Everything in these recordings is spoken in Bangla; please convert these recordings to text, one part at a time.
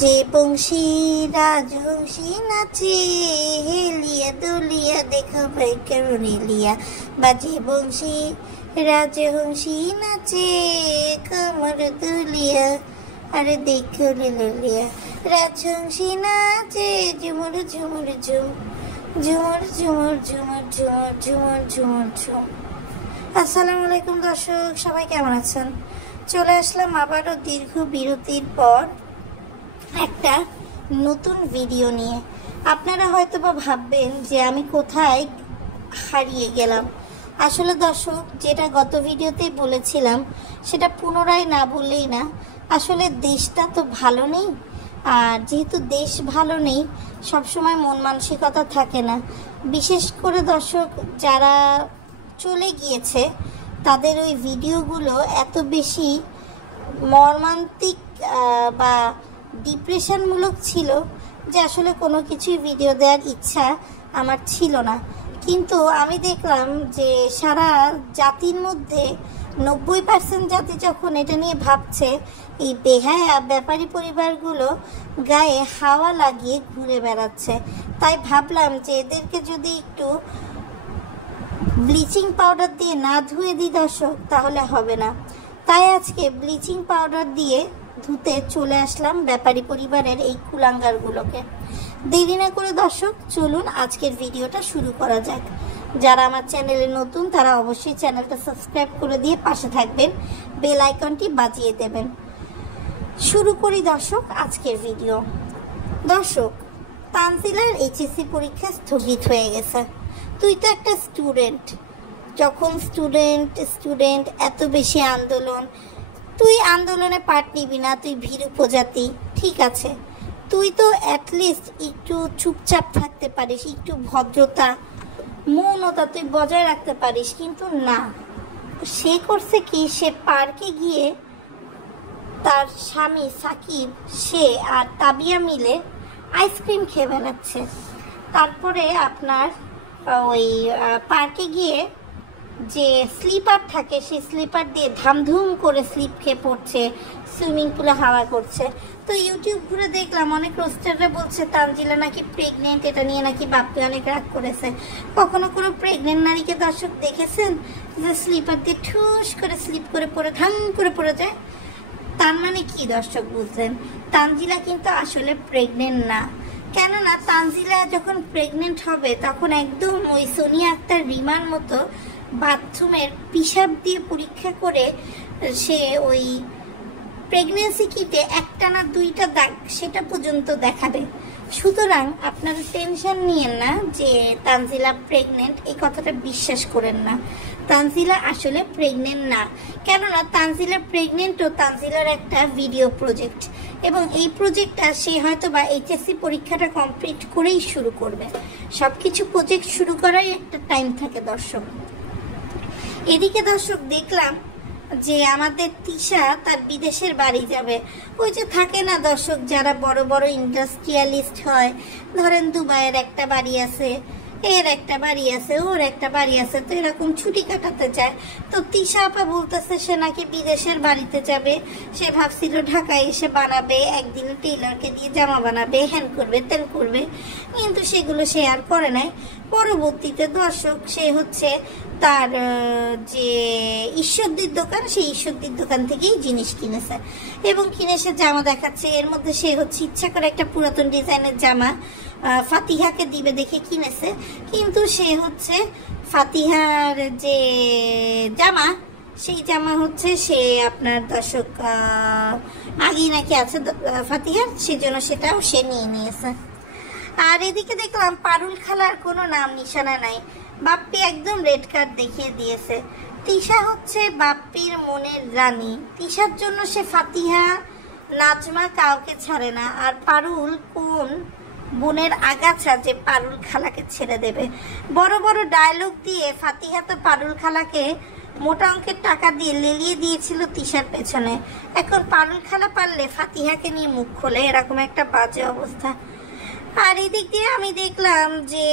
যে বংশী রাজহংসী নাচে হেলিয়া দুলিয়া দেখো ভাই কেরুলিয়া বাজে বংশী রাজহংসী নাচে কমর দুলিয়া আরে দেখো লিলিয়া রাজহংসী নাচে ঝুমুর ঝুমুর ঝুম ঝুমুর ঝুমুর ঝুমুর ঝুমুর ঝুমুর ঝুমুর ঝুম। আসসালামু আলাইকুম দর্শক, সবাই কেমন আছেন? চলে আসলাম আবারও দীর্ঘ বিরতির পর একটা নতুন ভিডিও নিয়ে। আপনারা হয়তো বা ভাববেন যে আমি কোথায় হারিয়ে গেলাম। আসলে দর্শক, যেটা গত ভিডিওতেই বলেছিলাম সেটা পুনরায় না বললেই না। আসলে দেশটা তো ভালো নেই, আর যেহেতু দেশ ভালো নেই সবসময় মন মানসিকতা থাকে না। বিশেষ করে দর্শক, যারা চলে গিয়েছে তাদের ওই ভিডিওগুলো এত বেশি মর্মান্তিক বা ডিপ্রেশনমূলক ছিল যে আসলে কোনো কিছুই ভিডিও দেওয়ার ইচ্ছা আমার ছিল না। কিন্তু আমি দেখলাম যে সারা জাতির মধ্যে 90% জাতি যখন এটা নিয়ে ভাবছে, এই বেহায়া ব্যাপারী পরিবারগুলো গায়ে হাওয়া লাগিয়ে ঘুরে বেড়াচ্ছে। তাই ভাবলাম যে এদেরকে যদি একটু ব্লিচিং পাউডার দিয়ে না ধুয়ে দিই দর্শক, তাহলে হবে না। তাই আজকে ব্লিচিং পাউডার দিয়ে ধুতে চলে আসলাম ব্যাপারী পরিবারের এই কুলাঙ্গারগুলোকে। দেরি না করে দর্শক, চলুন আজকের ভিডিওটা শুরু করা যাক। যারা আমার চ্যানেলে নতুন তারা অবশ্যই চ্যানেলটা সাবস্ক্রাইব করে দিয়ে পাশে থাকবেন, বেল আইকনটি বাজিয়ে দেবেন। শুরু করি দর্শক আজকের ভিডিও। দর্শক, তানজিলার এইচএসসি পরীক্ষা স্থগিত হয়ে গেছে। তুই তো একটা স্টুডেন্ট, যখন স্টুডেন্ট এত বেশি আন্দোলন, তুই আন্দোলনে পার্ট নিবি না, তুই ভীরু প্রজাতি, ঠিক আছে। তুই তো অ্যাটলিস্ট একটু চুপচাপ থাকতে পারিস, একটু ভদ্রতা মৌনতা তুই বজায় রাখতে পারিস, কিন্তু না, সে করছে কি, সে পার্কে গিয়ে তার স্বামী সাকিব, সে আর তাবিয়া মিলে আইসক্রিম খেয়ে বেড়াচ্ছে। তারপরে আপনার ওই পার্কে গিয়ে যে স্লিপার থাকে সেই স্লিপার দিয়ে ধামধুম করে স্লিপ খেয়ে পড়ছে, সুইমিং পুলে হাওয়া করছে। তো ইউটিউব ঘুরে দেখলাম অনেক রোস্টাররা বলছে তানজিলা নাকি প্রেগনেন্ট, এটা নিয়ে নাকি বাপ্পি অনেক রাগ করেছে। কখনো কোনো প্রেগনেন্ট নারীকে দর্শক দেখেছেন যে স্লিপার দিয়ে ঠুস করে স্লিপ করে পড়ে ধাম করে পড়ে যায়? তার মানে কি দর্শক বুঝলেন? তানজিলা কিন্তু আসলে প্রেগনেন্ট না। কেননা তানজিলা যখন প্রেগনেন্ট হবে তখন একদম ওই সোনিয়া আক্তার রিমার মতো বাথরুমের পিসাব দিয়ে পরীক্ষা করে সে ওই প্রেগনেন্সি কিটে একটা না দুইটা দাগ সেটা পর্যন্ত দেখাবে। সুতরাং আপনারা টেনশন নিয়েন না যে তানজিলা প্রেগনেন্ট, এই কথাটা বিশ্বাস করেন না। তানজিলা আসলে প্রেগনেন্ট না। কেননা তানজিলা প্রেগনেন্ট ও তানজিলার একটা ভিডিও প্রজেক্ট, এবং এই প্রজেক্টটা সে হয়তো বা এইচএসসি পরীক্ষাটা কমপ্লিট করেই শুরু করবে। সব কিছু প্রজেক্ট শুরু করারই একটা টাইম থাকে দর্শক। এদিকে দর্শক দেখলাম যে আমাদের তিশা তার বিদেশের বাড়ি যাবে। ওই যে থাকে না দর্শক, যারা বড় বড় ইন্ডাস্ট্রিয়ালিস্ট হয়, ধরেন দুবাইয়ের একটা বাড়ি আছে, এর একটা বাড়ি আছে, ওর একটা বাড়ি আছে, তো এরকম ছুটি কাটাতে যায়। তো তিশা আপা বলতেছে সে নাকি বিদেশের বাড়িতে যাবে। সে ভাবছিল ঢাকায় এসে বানাবে, একদিনে টেইলরকে দিয়ে জামা বানাবে, হ্যান করবে তেল করবে, কিন্তু সেগুলো সে আর করে নাই। পরবর্তীতে দর্শক সে হচ্ছে তার যে ঈশ্বরদীর দোকান, সেই ঈশ্বরদীর দোকান থেকেই জিনিস কিনেছে, এবং কিনে সে জামা দেখাচ্ছে। এর মধ্যে সে হচ্ছে ইচ্ছা করে একটা পুরাতন ডিজাইনের জামা ফাতিহাকে দিবে দেখে কিনেছে, কিন্তু সে হচ্ছে ফাতিহার যে জামা, সেই জামা হচ্ছে সে আপনার দর্শক আগেই নাকি আছে ফাতিহার, সেজন্য সেটাও সে নিয়ে নিয়েছে। আর এদিকে দেখলাম পারুল খালার কোনো নাম নিশানা নাই। বাপ্পি একদম রেড কার্ড দেখিয়ে দিয়েছে। তিশা হচ্ছে বাপ্পির মনের রানী, তিশার জন্য সে ফাতিহা নাজমা কাউকে ছাড়ে না। আর পারুল কোন বোনের আগাছা যে পারুল খালাকে ছেড়ে দেবে? বড় বড় ডায়লগ দিয়ে ফাতিহা তো পারুল খালাকে মোটা অঙ্কের টাকা দিয়ে লেলিয়ে দিয়েছিল তিশার পেছনে। এখন পারুল খালা পারলে ফাতিহাকে নিয়ে মুখ খোলে, এরকম একটা বাজে অবস্থা। আর এদিক দিয়ে আমি দেখলাম যে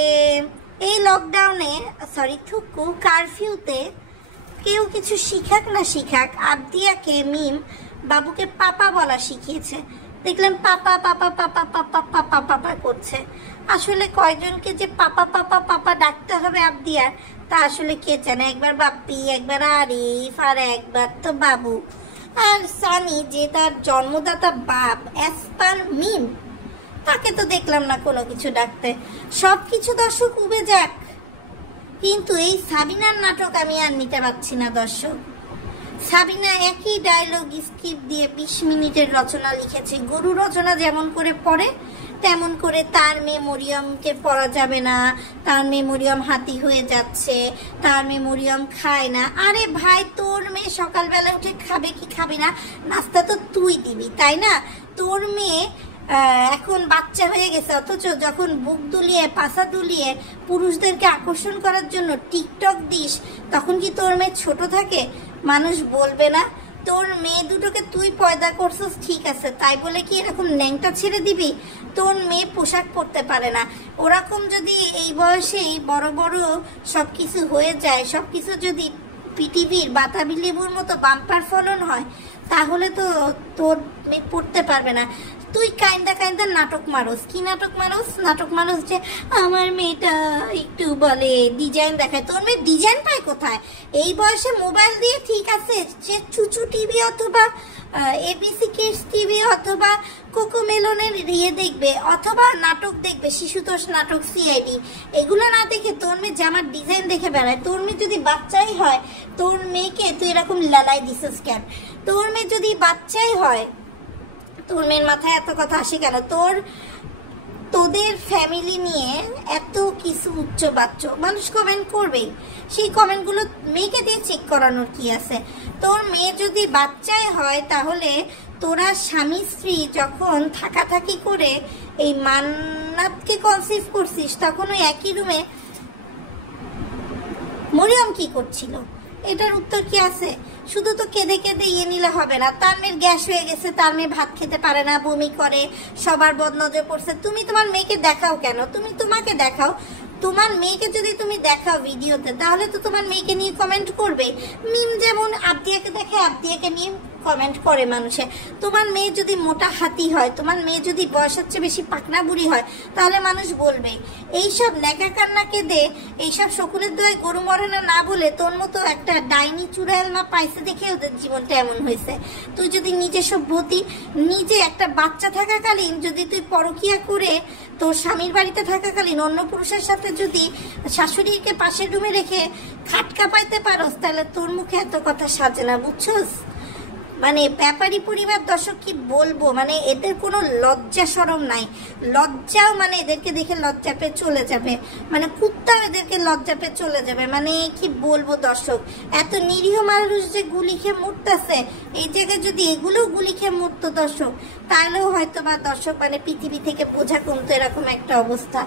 এই লকডাউনে কারফিউতে কেউ কিছু শিখাক না শিখাক, আবদিয়াকে মিম বাবুকে পাপা বলা শিখিয়েছে। দেখলাম পাপা পাপা পাপা পাপা পাপা পাপা করছে। আসলে কয়জনকে যে পাপা পাপা পাপা ডাকতে হবে আবদিয়ার তা আসলে কে জানে। একবার বাপ্পি, একবার আরিফ, আর একবার তো বাবু। আর সানি যে তার জন্মদাতা বাপ অ্যাজ পার মিম, তাকে তো দেখলাম না কোনো কিছু ডাকতে। সব কিছু দর্শক উবে যাক, কিন্তু এই সাবিনার নাটক আমি আর নিতে পারছি না দর্শক। সাবিনা একই ডায়লগ স্কিপ দিয়ে 20 মিনিটের রচনা লিখেছে। গরু রচনা যেমন করে পড়ে তেমন করে তার মেয়ে মরিয়মকে পড়া যাবে না, তার মেয়ে মরিয়ম হাতি হয়ে যাচ্ছে, তার মেয়ে মরিয়ম খায় না। আরে ভাই, তোর মেয়ে সকালবেলা উঠে খাবে কি খাবে না নাস্তা তো তুই দিবি, তাই না? তোর মেয়ে এখন বাচ্চা হয়ে গেছে, অথচ যখন বুক দুলিয়ে পাছা দুলিয়ে পুরুষদেরকে আকর্ষণ করার জন্য টিকটক দিস, তখন কি তোর মেয়ে ছোট থাকে? মানুষ বলবে না তোর মেয়ে দুটোকে তুই পয়দা করছিস, ঠিক আছে, তাই বলে কি এরকম ন্যাংটা ছেড়ে দিবি? তোর মেয়ে পোশাক পরতে পারে না, ওরকম যদি এই বয়সেই বড় বড় সব কিছু হয়ে যায়, সব কিছু যদি পৃথিবীর বাতাবি লেবুর মতো বাম্পার ফলন হয়, তাহলে তো তোর মেয়ে পড়তে পারবে না। তুই কাইন্দা কাইন্দা নাটক মারোস। কি নাটক মারোস? নাটক মারোস যে আমার মেয়েটা একটু বলে ডিজাইন দেখায়। তোর মেয়ে ডিজাইন পায় কোথায়? এই বয়সে মোবাইল দিয়ে ঠিক আছে, যে চুচু টিভি অথবা এবিসি কিডস টিভি অথবা কোকোমেলনের ইয়ে দেখবে, অথবা নাটক দেখবে, শিশুতোষ নাটক, সিআইডি, এগুলো না দেখে তোর মেয়ে জামার ডিজাইন দেখে বেড়ায়। তোর মেয়ে যদি বাচ্চাই হয়, তোর মেয়েকে তুই এরকম লালাই দিছিস কেন? তোর মেয়ে যদি বাচ্চাই হয়, তোর মেয়ের মাথায় এত কথা আসে কেন? তোদের ফ্যামিলি নিয়ে এত কিছু উচ্চ বাচ্চ মানুষ কমেন্ট করবেই, সেই কমেন্টগুলো মেয়েকে দিয়ে চেক করানোর কি আছে? তোর মেয়ে যদি বাচ্চাই হয়, তাহলে তোরা স্বামী স্ত্রী যখন থাকাথাকি করে এই মান্নাতকে কনসিভ করছিস, তখন ওই একই রুমে মরিয়ম কি করছিল? এটার উত্তর কি আছে? শুধু তো কেঁদে কেঁদে ইয়ে নিলে হবে না। তার মেয়ের গ্যাস হয়ে গেছে, তার মেয়ে ভাত খেতে পারে না, বমি করে, সবার বদনজর পড়ছে। তুমি তোমার মেয়েকে দেখাও কেন? তুমি তোমাকে দেখাও। তোমার মেয়েকে যদি তুমি দেখাও ভিডিওতে, তাহলে তো তোমার মেয়েকে নিয়ে কমেন্ট করবে। মিম যেমন আবদিয়াকে দেখে আবদিয়াকে নিয়ে কমেন্ট করে মানুষে। তোমার মেয়ে যদি মোটা হাতি হয়, তোমার মেয়ে যদি বয়সের চেয়ে বেশি পাকনা বুড়ি হয়, তাহলে মানুষ বলবে। এইসব ন্যাকা কান্নাকে দে, এইসব শকুনের দোয়ায় গরু মরে না বলে তোর মতো একটা ডাইনি চুড়াইল মা পাইছে দেখে ওদের জীবনটা এমন হয়েছে। তুই যদি নিজে সভ্যতি, নিজে একটা বাচ্চা থাকাকালীন যদি তুই পরকিয়া করে তোর স্বামীর বাড়িতে থাকাকালীন অন্য পুরুষের সাথে যদি শাশুড়িকে পাশের রুমে রেখে খাটকা পাইতে পারস, তাহলে তোর মুখে এত কথা সাজে না, বুঝছস? মানে ব্যাপারী পরিবার দর্শক কি বলবো, মানে এদের কোনো লজ্জা শরম নাই। লজ্জাও মানে এদেরকে দেখে লজ্জা পেয়ে চলে যাবে, মানে কুত্তাও এদেরকে লজ্জা পেয়ে চলে যাবে। মানে কি বলবো দর্শক, এত নিরীহ মানুষ যে গুলি খেয়ে মরতেছে, এই জায়গায় যদি এগুলোও গুলি খেয়ে মরতো দর্শক, তাহলেও হয়তো বা দর্শক মানে পৃথিবী থেকে বোঝা কমতো, এরকম একটা অবস্থা।